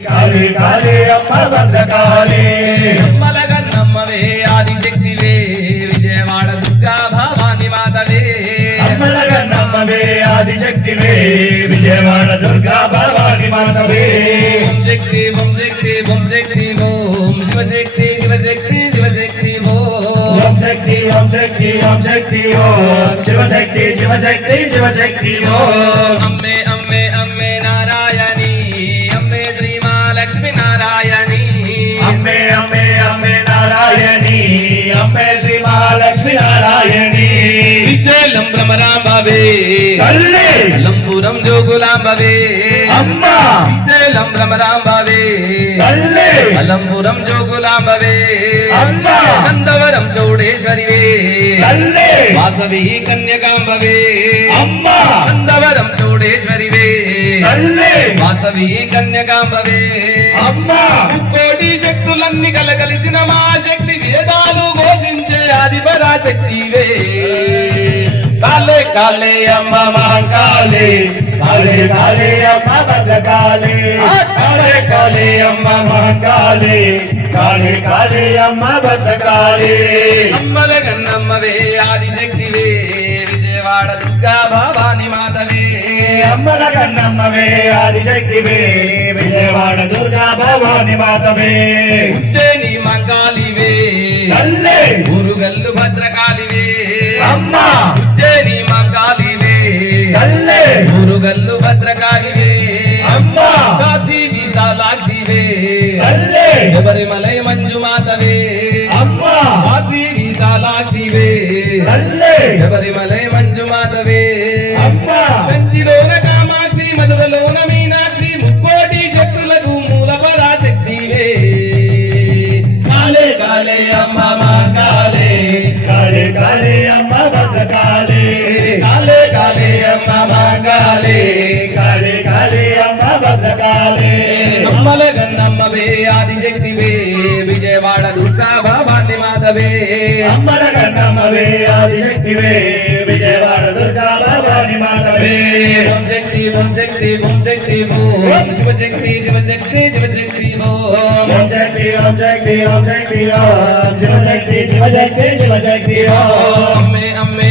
కాళీ కాళీ అమ్మ భద్రకాళీ అమ్మలగన్నమ్మవే ఆదిశక్తివే విజయవాడ దుర్గా భవాని మాతవే అమ్మలగన్నమ్మవే ఆదిశక్తివే విజయవాడ దుర్గా భవాని మాతవే ఓం శక్తి ఓం శక్తి ఓం శక్తి ఓం శివశక్తి శివశక్తి శివశక్తి ఓం శక్తి ఓం శక్తి ఓం శక్తి ఓం శివశక్తి శివశక్తి శివశక్తి ఓం అమ్మే అమ్మే అమ్మే నారాయణి అమ్మే శ్రీ మహాలక్ష్మి నారాయణి అమ్మే అమ్మే అమ్మే నారాయణి అమ్మే శ్రీ మహాలక్ష్మి నారాయణి విజయలం భ్రమరాంబవే తల్లి లంపురం జోగులాంబవే అమ్మా విజయలం భ్రమరాంబవే తల్లి అలంపురం జోగులాంబవే అమ్మా నందవరం చౌడేశ్వరివే తల్లి వాసవి కన్యకాంబవే అమ్మా నందవరం చౌడేశ్వరివే తల్లి వాసవి కన్యకాంబవే అమ్మా కోటి శక్తులన్నీ కలగలిసిన మా శక్తి వేదాలు ఘోషించే ఆదిపరాశక్తివే కాళే కాళే అమ్మ మహంకాళి కాళే కాళే అమ్మ భద్రకాళి కాళే కాళే అమ్మ మహంకాళి కాళే కాళే అమ్మ భద్రకాళి అమ్మల గన్నమ్మవే ఆదిశక్తివే విజయవాడ దుర్గా భవాని మాతవే అమ్మల కన్నమ్మవే ఆదిశక్తివే విజయవాడ దుర్గా భవాని మాతవే ఉజ్జయిని మంగాలివే తల్లి ఊరుగల్లు భద్రకాళివే అమ్మా ఉజ్జయిని మంగాలివే తల్లి ఊరుగల్లు భద్రకాళివే అమ్మా కాశీ విశాలాక్షివే తల్లి శబరిమలై మంజుమాతవే అమ్మా కాశీ విశాలాక్షివే తల్లి శబరిమలై మంజుమాతవే అమ్మా కంచిలోన కామాక్షి మధురలోన మీనాక్షి ముక్కోటి శక్తులకు మూల పరాశక్తివే కాలే కాలే అమ్మ మా కాలే కాళే కాళే అమ్మ భద్రకాళి కాలే కాలే అమ్మ మా కాలే కాళే కాళే అమ్మ భద్రకాళి అమ్మల గన్నమ్మవే ఆదిశక్తివే విజయవాడ దుర్గా భవాని మాతవే అమ్మల కన్నమ్మవే ఆదిశక్తివే విజయవాడ దుర్గా భవాని మాతవే ఓం శక్తి ఓం శక్తి ఓం శక్తి ఓం శివశక్తి శివశక్తి శివశక్తి ఓం ఓం శక్తి ఓం శక్తి ఓం శక్తి ఓం శివశక్తి శివశక్తి శివశక్తి ఓం అమ్మే అమ్మే